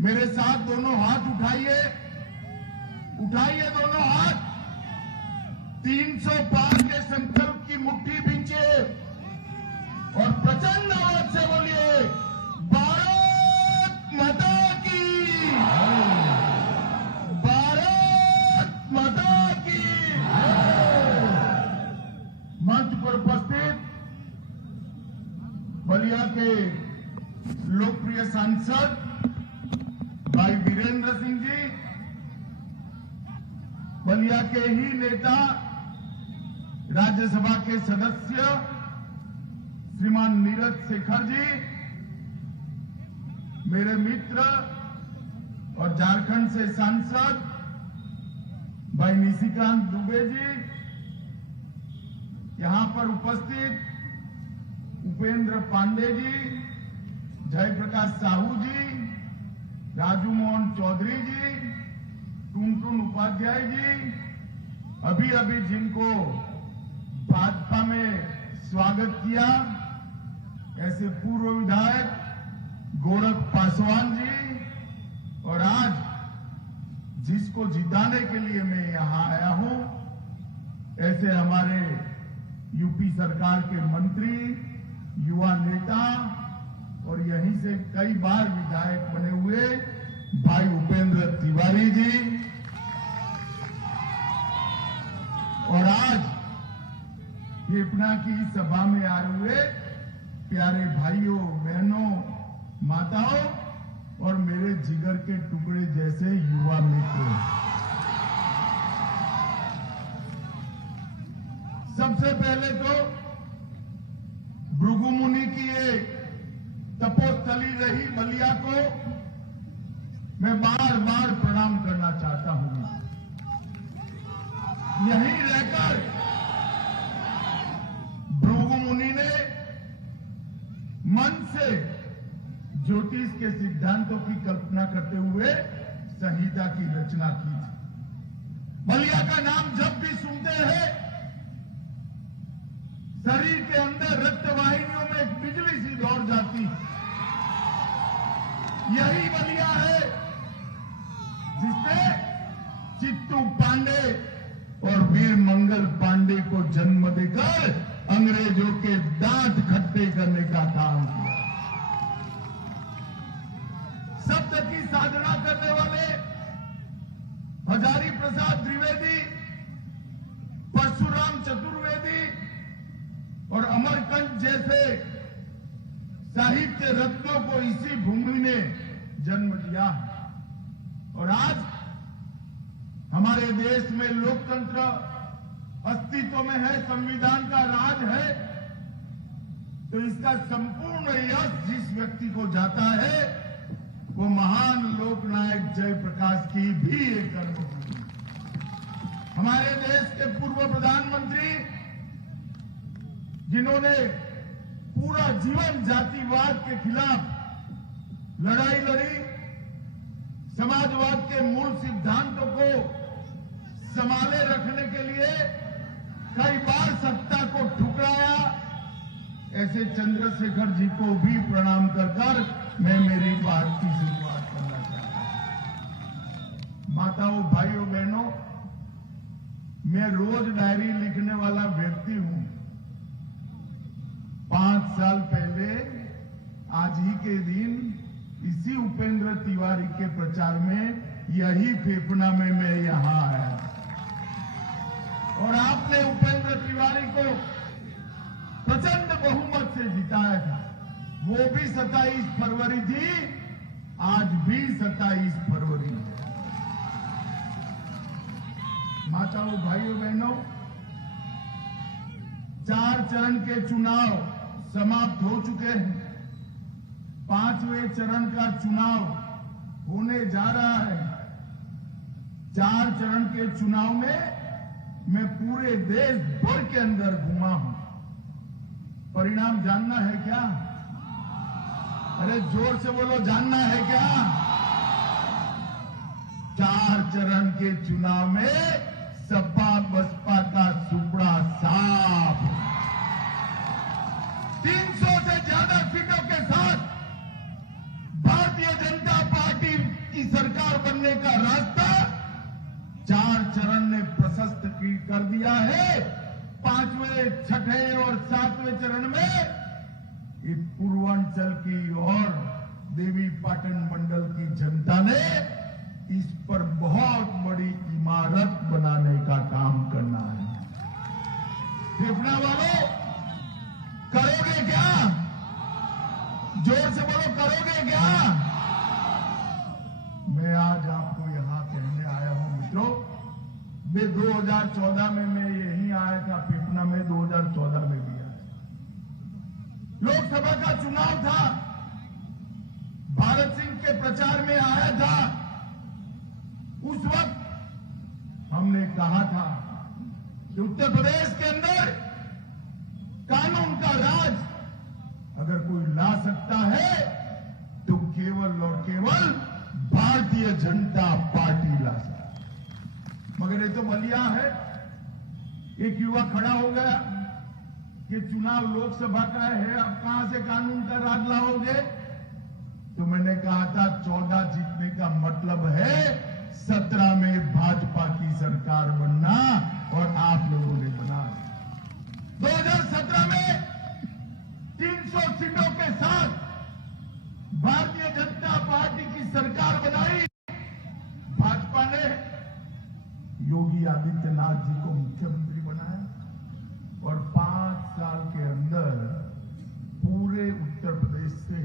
मेरे साथ दोनों हाथ उठाइए, उठाइए दोनों हाथ। 300 पार के संकल्प की मुट्ठी बींचे और प्रचंड आवाज से बोलिए, भारत माता की, भारत माता की। मंच पर उपस्थित बलिया के लोकप्रिय सांसद भाई वीरेंद्र सिंह जी, बलिया के ही नेता राज्यसभा के सदस्य श्रीमान नीरज शेखर जी, मेरे मित्र और झारखंड से सांसद भाई निशिकांत दुबे जी, यहां पर उपस्थित उपेंद्र पांडे जी, जयप्रकाश साहू जी, राजू मोहन चौधरी जी, टुनटुन उपाध्याय जी, अभी अभी जिनको भाजपा में स्वागत किया, ऐसे पूर्व विधायक गोरख पासवान जी, और आज जिसको जिताने के लिए मैं यहां आया हूं, ऐसे हमारे यूपी सरकार के मंत्री, युवा नेता और यहीं से कई बार विधायक बने हुए भाई उपेंद्र तिवारी जी, और आज फेफना की सभा में आए हुए प्यारे भाइयों, बहनों, माताओं और मेरे जिगर के टुकड़े जैसे युवा मित्र। सबसे पहले तो भृगु मुनि की ये तपोस्थली रही बलिया को मैं बार बार प्रणाम करना चाहता हूं। यहीं रहकर भृगु मुनि ने मन से ज्योतिष के सिद्धांतों की कल्पना करते हुए संहिता की रचना की थी। बलिया का नाम जब भी सुनते हैं, शरीर के अंदर रक्त वाहिनियों में एक बिजली सी दौड़ जाती। यही बलिया है जिसने चित्तू पांडे और वीर मंगल पांडे को जन्म देकर अंग्रेजों के दांत खट्टे करने का काम किया। शब्द की साधना करने वाले हजारी प्रसाद द्विवेदी, परशुराम चतुर्वेदी और अमरकंठ जैसे साहित्य रत्नों को इसी भूमि ने जन्म दिया। और आज हमारे देश में लोकतंत्र अस्तित्व में है, संविधान का राज है, तो इसका संपूर्ण यश जिस व्यक्ति को जाता है वो महान लोकनायक जयप्रकाश की भी एक कर्मभूमि। हमारे देश के पूर्व प्रधानमंत्री जिन्होंने पूरा जीवन जातिवाद के खिलाफ लड़ाई लड़ी, समाजवाद के मूल सिद्धांतों को संभाले रखने के लिए कई बार सत्ता को ठुकराया, ऐसे चंद्रशेखर जी को भी प्रणाम कर मैं मेरी बात की शुरुआत करना चाहता हूं। माताओं, भाइयों, बहनों, मैं रोज डायरी लिखने वाला व्यक्ति हूं। 5 साल पहले आज ही के दिन इसी उपेंद्र तिवारी के प्रचार में यही फेफना में मैं यहां आया और आपने उपेंद्र तिवारी को प्रचंड बहुमत से जिताया था। वो भी 27 फरवरी थी, आज भी 27 फरवरी है। माताओं, भाइयों, बहनों, 4 चरण के चुनाव समाप्त हो चुके हैं। 5वें चरण का चुनाव होने जा रहा है। 4 चरण के चुनाव में मैं पूरे देश भर के अंदर घूमा हूं। परिणाम जानना है क्या? अरे जोर से बोलो, जानना है क्या? 4 चरण के चुनाव में सपा बसपा का सुपड़ा साफ। 300 से ज्यादा सीटों के साथ भारतीय जनता पार्टी पाटन मंडल की जनता ने इस पर बहुत बड़ी इमारत बनाने का काम करना है। फेफड़ा वालों, करोगे क्या? जोर से बोलो, करोगे क्या? मैं आज आपको यहां कहने आया हूं मित्रों, 2014 में मैं यहीं आया था, फेफड़ा में 2014 में भी आया। लोकसभा का चुनाव था, भारत सिंह के प्रचार में आया था। उस वक्त हमने कहा था कि उत्तर प्रदेश के अंदर कानून का राज अगर कोई ला सकता है तो केवल और केवल भारतीय जनता पार्टी ला सकता है। मगर ये तो बलिया है। एक युवा खड़ा हो गया कि चुनाव लोकसभा का है, अब कहां से कानून का राज लाओगे? तो मैंने कहा था 14 जीतने का मतलब है 17 में भाजपा की सरकार बनना, और आप लोगों ने बना। 2017 में 300 सीटों के साथ भारतीय जनता पार्टी की सरकार बनाई। भाजपा ने योगी आदित्यनाथ जी को मुख्यमंत्री बनाया और 5 साल के अंदर पूरे उत्तर प्रदेश से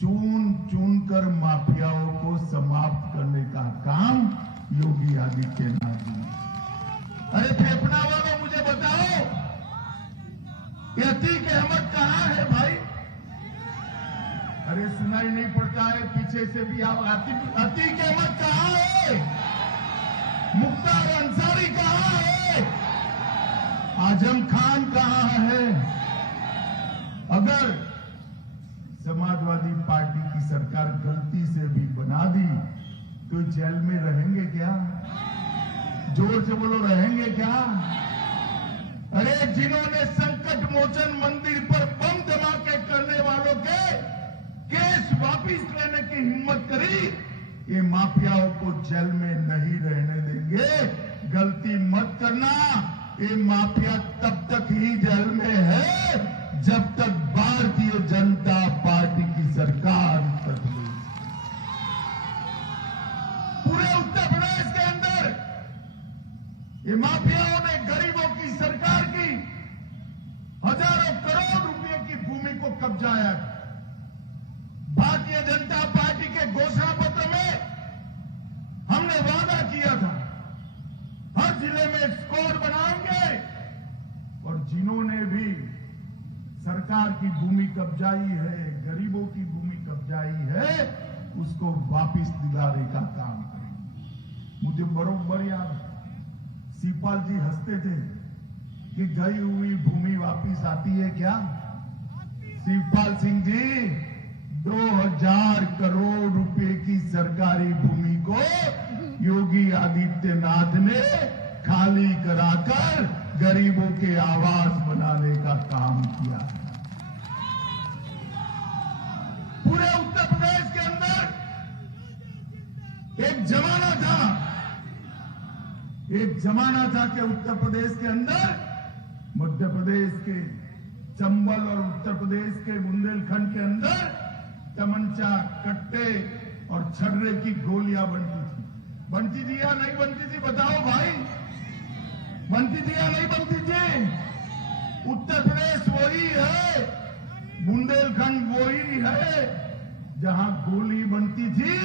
चुन कर माफियाओं को समाप्त करने का काम योगी आदित्यनाथ जी ने। अरे फेफड़ा वालों, मुझे बताओ, ये अतीक अहमद कहां है भाई? अरे सुनाई नहीं पड़ता है, पीछे से भी आप। अतीक अहमद कहां है? मुख्तार अंसारी कहां है? आजम खान कहां है? अगर समाजवादी पार्टी की सरकार गलती से भी बना दी तो जेल में रहेंगे क्या? जोर से बोलो, रहेंगे क्या? अरे जिन्होंने संकट मोचन मंदिर पर बम धमाके करने वालों के केस वापिस लेने की हिम्मत करी, ये माफियाओं को जेल में नहीं रहने देंगे। गलती मत करना, ये माफिया तब तक ही जेल में है जब तक भारतीय जनता पार्टी की सरकार उत्तर प्रदेश, पूरे उत्तर प्रदेश के अंदर ये माफियाओं ने गरीबों की सरकार की हजारों करोड़ रुपए की भूमि को कब्जाया। भारतीय जनता पार्टी के घोषणा पत्र में हमने वादा किया था हर जिले में स्कोर बनाएंगे, और जिन्होंने भी सरकार की भूमि कब्जाई है, गरीबों की भूमि कब्जाई है, उसको वापस दिलाने का काम करेंगे। मुझे बरोबर याद, शिवपाल जी हंसते थे कि गई हुई भूमि वापस आती है क्या? शिवपाल सिंह जी, 2000 करोड़ रुपए की सरकारी भूमि को योगी आदित्यनाथ ने खाली कराकर गरीबों के आवास बनाने का काम किया है। पूरे उत्तर प्रदेश के अंदर एक जमाना था कि उत्तर प्रदेश के अंदर मध्य प्रदेश के चंबल और उत्तर प्रदेश के बुंदेलखंड के अंदर तमंचा, कट्टे और छर्रे की गोलियां बनती थी या नहीं बनती थी? बताओ भाई, बनती थी या नहीं बनती थी? उत्तर प्रदेश वही है, बुंदेलखंड वही है जहां गोली बनती थी,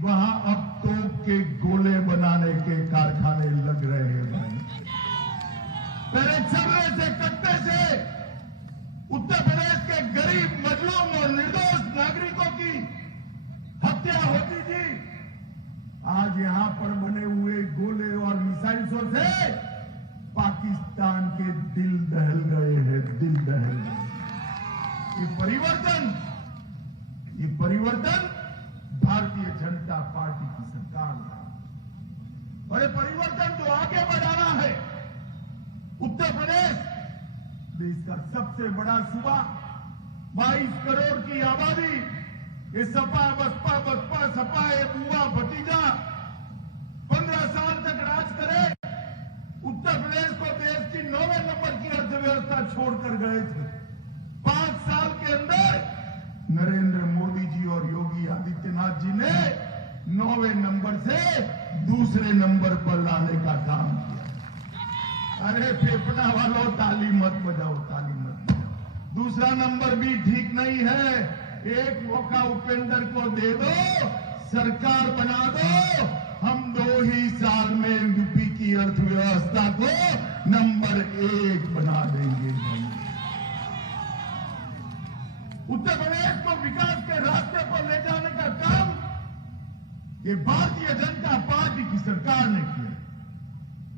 वहां अब तोप के गोले बनाने के कारखाने लग रहे हैं भाई। पहले छर्रे से, कट्टे से उत्तर प्रदेश के गरीब, मजलूम और निर्दोष नागरिकों की हत्या होती थी। आज यहां पर बने हुए गोले और मिसाइलों से पाकिस्तान के दिल दहल गए हैं, दिल दहल गए। ये परिवर्तन भारतीय जनता पार्टी की सरकार है, और ये परिवर्तन जो आगे बढ़ाना है। उत्तर प्रदेश देश का सबसे बड़ा सूबा, 22 करोड़ की आबादी, ये सपा बसपा सपा, ये बुआ भतीजा 15 साल तक राज करे। उत्तर प्रदेश को देश की 9वें नंबर की अर्थव्यवस्था छोड़कर गए थे। 5 साल के अंदर नरेंद्र मोदी जी और योगी आदित्यनाथ जी ने 9वें नंबर से दूसरे नंबर पर लाने का काम किया। अरे फेफड़ा वालों, ताली मत बजाओ, ताली मत बजाओ। दूसरा नंबर भी ठीक नहीं है। एक मौका उपेंद्र को दे दो, सरकार बना दो, हम 2 ही साल में यूपी की अर्थव्यवस्था को नंबर 1 बना देंगे। उत्तर प्रदेश को विकास के रास्ते पर ले जाने का काम ये भारतीय जनता पार्टी की सरकार ने किया।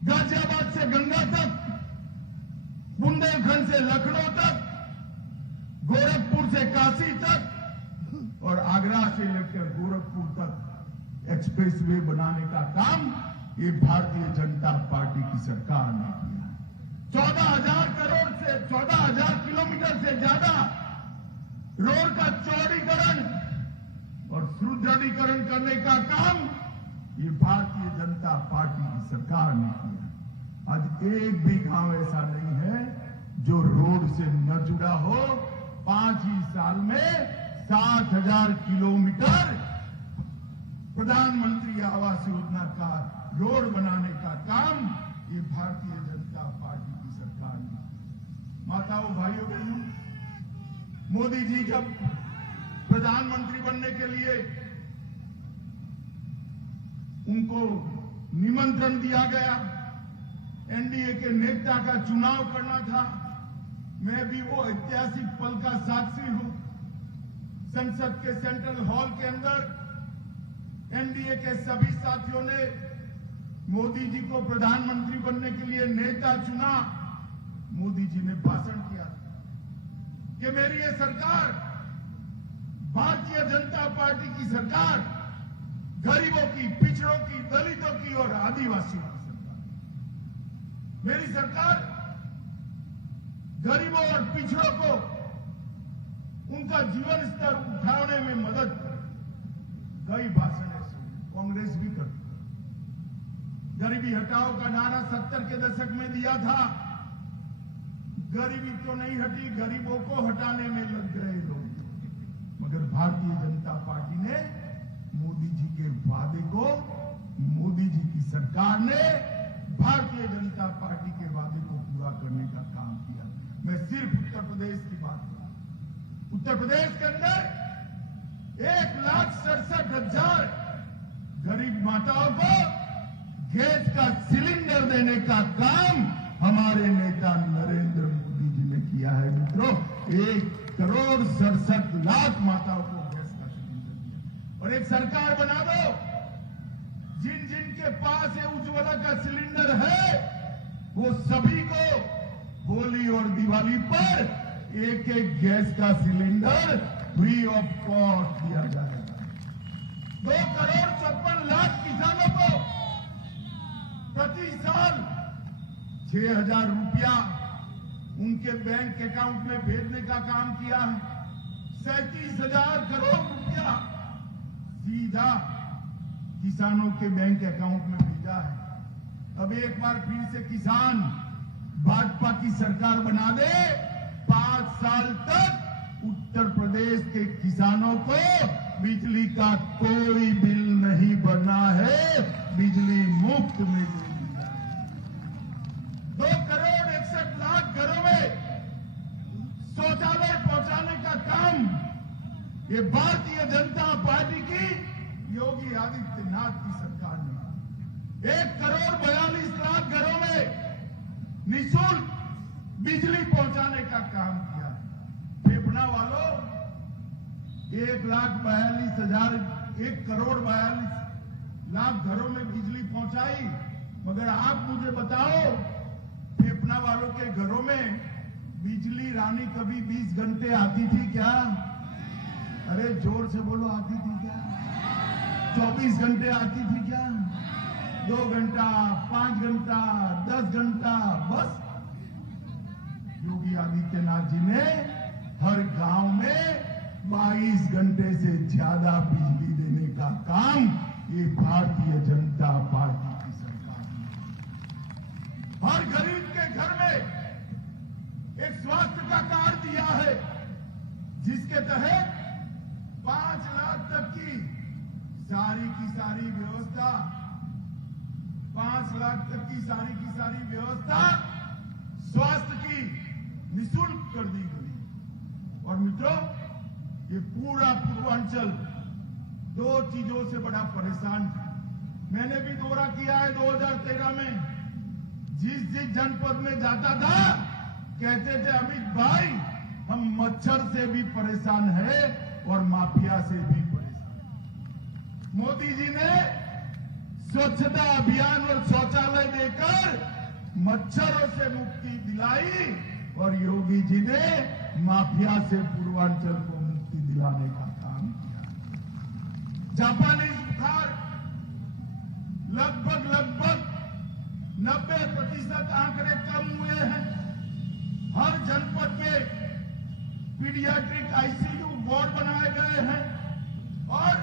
गाजियाबाद से गंगा तक, बुंदेलखंड से लखनऊ तक, गोरखपुर से काशी तक और आगरा से लेकर गोरखपुर तक एक्सप्रेसवे बनाने का काम ये भारतीय जनता पार्टी की सरकार ने किया। 14,000 करोड़ से 14,000 किलोमीटर से ज्यादा रोड का चौड़ीकरण और सुदृढ़ीकरण करने का काम ये भारतीय जनता पार्टी की सरकार ने किया। आज एक भी गांव ऐसा नहीं है जो रोड से न जुड़ा हो। 5 ही साल में 7,000 किलोमीटर प्रधानमंत्री आवास योजना का रोड बनाने का काम ये भारतीय जनता पार्टी की सरकार ने। माताओं, भाइयों, बहनों, मोदी जी जब प्रधानमंत्री बनने के लिए उनको निमंत्रण दिया गया, एनडीए के नेता का चुनाव करना था। मैं भी वो ऐतिहासिक पल का साक्षी हूं। संसद के सेंट्रल हॉल के अंदर एनडीए के सभी साथियों ने मोदी जी को प्रधानमंत्री बनने के लिए नेता चुना। मोदी जी ने भाषण किया कि मेरी ये सरकार, भारतीय जनता पार्टी की सरकार, गरीबों की, पिछड़ों की, दलितों की और आदिवासियों की सरकार। मेरी सरकार गरीबों और पिछड़ों को उनका जीवन स्तर उठाने में मदद करे। कई भाषण ऐसे कांग्रेस भी करती। गरीबी हटाओ का नारा 70 के दशक में दिया था। गरीबी तो नहीं हटी, गरीबों को हटाने में लग गए लोग। मगर भारतीय जनता पार्टी ने मोदी जी के वादे को, मोदी जी की सरकार ने भारतीय जनता पार्टी के वादे को पूरा करने का काम किया। मैं सिर्फ उत्तर प्रदेश की बात कर रहा हूं। उत्तर प्रदेश के अंदर 1,67,000 गरीब माताओं को गैस का सिलेंडर देने का काम हमारे नेता नरेंद्र मोदी जी ने किया है। मित्रों, 1,67,00,000 माताओं को गैस का सिलेंडर दिया। और एक सरकार बना दो, जिन जिन के पास ये उज्ज्वला का सिलेंडर है वो सभी को होली और दिवाली पर 1-1 गैस का सिलेंडर फ्री ऑफ कॉस्ट दिया जाएगा। 2,54,00,000 किसानों को प्रति साल 6,000 रुपया उनके बैंक अकाउंट में भेजने का काम किया है। 37,000 करोड़ रुपया सीधा किसानों के बैंक अकाउंट में भेजा है। अब एक बार फिर से किसान भाजपा की सरकार बना दे, 5 साल तक उत्तर प्रदेश के किसानों को बिजली का कोई बिल नहीं भरना है, बिजली मुफ्त में देनी है। 2,61,00,000 घरों में शौचालय पहुंचाने का काम ये भारतीय जनता पार्टी की योगी आदित्यनाथ की सरकार ने 1,42,00,000 घरों में निःशुल्क बिजली पहुंचाने का काम किया। फेफड़ा वालों, 1,42,000 1,42,00,000 घरों में बिजली पहुंचाई। मगर आप मुझे बताओ, फेफड़ा वालों के घरों में बिजली रानी कभी 20 घंटे आती थी क्या? अरे जोर से बोलो, आती थी क्या? 24 घंटे आती थी क्या? 2 घंटा, 5 घंटा, 10 घंटा? बस योगी आदित्यनाथ जी ने हर गांव में 22 घंटे से ज्यादा बिजली देने का काम ये भारतीय जनता पार्टी की सरकार ने। हर गरीब के घर में एक स्वास्थ्य का कार्ड दिया है, जिसके तहत 5 लाख तक की सारी व्यवस्था, 5 लाख तक की सारी व्यवस्था स्वास्थ्य की निःशुल्क कर दी गई। और मित्रों, ये पूरा पूर्वांचल 2 चीजों से बड़ा परेशान था। मैंने भी दौरा किया है 2013 में। जिस जनपद में जाता था कहते थे अमित भाई हम मच्छर से भी परेशान है और माफिया से भी परेशान। मोदी जी ने स्वच्छता अभियान और शौचालय देकर मच्छरों से मुक्ति दिलाई और योगी जी ने माफिया से पूर्वांचल को मुक्ति दिलाने का काम किया। जापानीज बुखार लगभग 90% आंकड़े कम हुए हैं। हर जनपद में पीडियाट्रिक आईसीयू वार्ड बनाए गए हैं और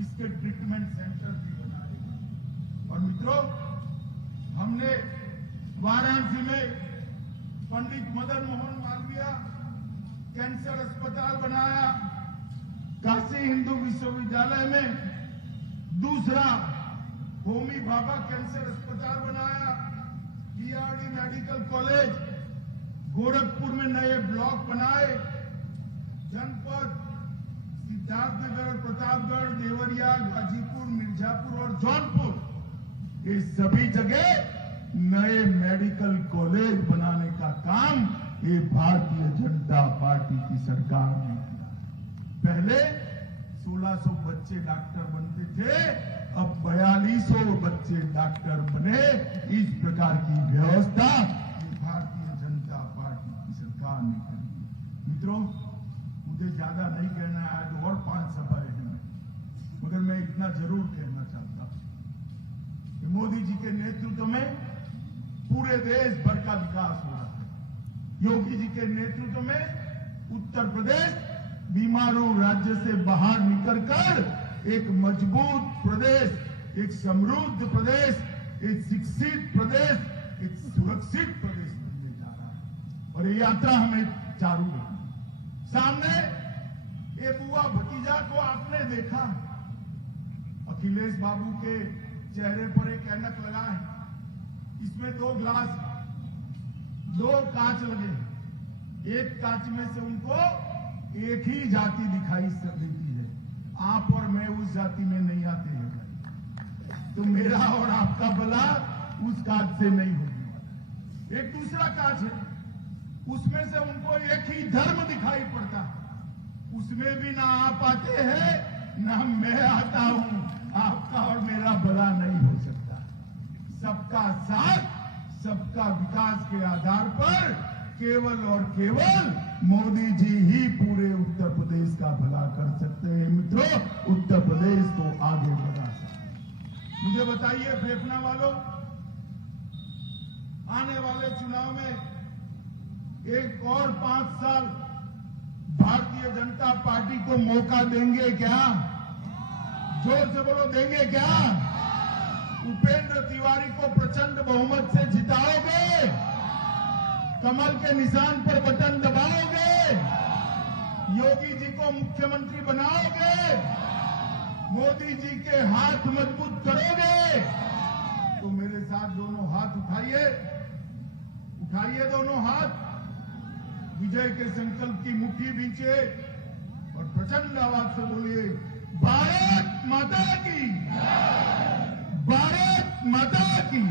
इसके ट्रीटमेंट सेंटर भी बनाए गए। और मित्रों, हमने वाराणसी में पंडित मदन मोहन मालवीय कैंसर अस्पताल बनाया। काशी हिंदू विश्वविद्यालय में दूसरा होमी भाभा कैंसर अस्पताल बनाया। बीआरडी मेडिकल कॉलेज गोरखपुर में नए ब्लॉक बनाए। जनपद सिद्धार्थनगर, प्रतापगढ़, देवरिया, गाजीपुर, मिर्जापुर और जौनपुर, ये सभी जगह नए मेडिकल कॉलेज बनाने का काम ये भारतीय जनता पार्टी की सरकार ने किया। पहले 1600 बच्चे डॉक्टर बनते थे, अब 4200 बच्चे डॉक्टर बने। इस प्रकार की व्यवस्था ये भारतीय जनता पार्टी की सरकार ने करी। मित्रों, मुझे ज्यादा नहीं कहना है, आज और 5 सभाएं हैं, मगर मैं इतना जरूर कहना चाहता हूं कि मोदी जी के नेतृत्व में पूरे देश भर का विकास हो रहा है। योगी जी के नेतृत्व में उत्तर प्रदेश बीमारू राज्य से बाहर निकलकर एक मजबूत प्रदेश, एक समृद्ध प्रदेश, एक शिक्षित प्रदेश, एक सुरक्षित प्रदेश बनने जा रहा है। और ये यात्रा हमें चालू रखनी। सामने ये बुआ भतीजा को आपने देखा, अखिलेश बाबू के चेहरे पर एक ऐनक लगा है। इसमें 2 ग्लास, 2 कांच लगे। एक कांच में से उनको एक ही जाति दिखाई देती है। आप और मैं उस जाति में नहीं आते हैं, तो मेरा और आपका भला उस कांच से नहीं होने वाला। एक दूसरा कांच है, उसमें से उनको एक ही धर्म दिखाई पड़ता है। उसमें भी ना आप आते हैं ना मैं आता हूं। आपका और मेरा भला नहीं हो सकता। सबका साथ, सबका विकास के आधार पर केवल और केवल मोदी जी ही पूरे उत्तर प्रदेश का भला कर सकते हैं। मित्रों, उत्तर प्रदेश को आगे बढ़ा सकते हैं। मुझे बताइए फेफना वालों, आने वाले चुनाव में एक और 5 साल भारतीय जनता पार्टी को मौका देंगे क्या? जोर से बोलो, देंगे क्या? उपेंद्र तिवारी को प्रचंड बहुमत से जिताओगे? कमल के निशान पर बटन दबाओगे? योगी जी को मुख्यमंत्री बनाओगे? मोदी जी के हाथ मजबूत करोगे? तो मेरे साथ दोनों हाथ उठाइए, उठाइए दोनों हाथ, विजय के संकल्प की मुट्ठी बींचे और प्रचंड आवाज से बोलिए, भारत माता की, भारत माता की।